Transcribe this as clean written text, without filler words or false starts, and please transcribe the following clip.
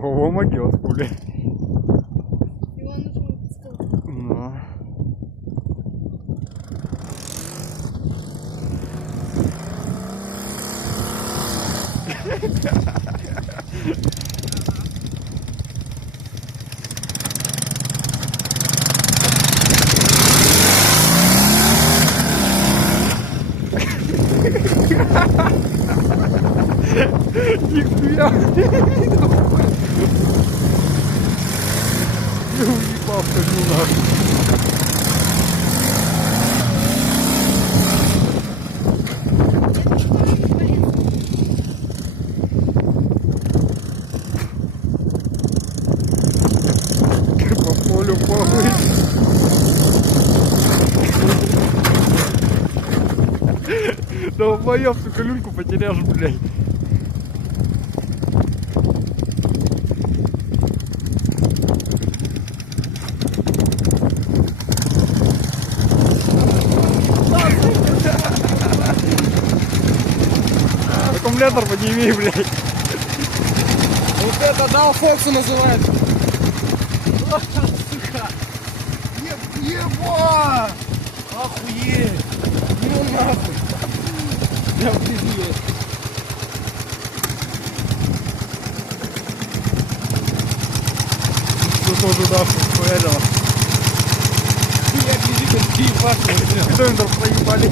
Во, могет, пуля. Его нужно выпускать. Ну. Нихуя! Я уебал, скажу нахуй. По полю плавает. Да вдвоем, сука, люльку потеряешь, блядь. Аккумулятор подними, блядь. Вот это дал Фоксу называется. Сука. Еба! Охуеть! Ну нахуй! Я пиздец. Тут тоже нахуй поверила. Я пиздец, ты ебашь. Кто им там проебали?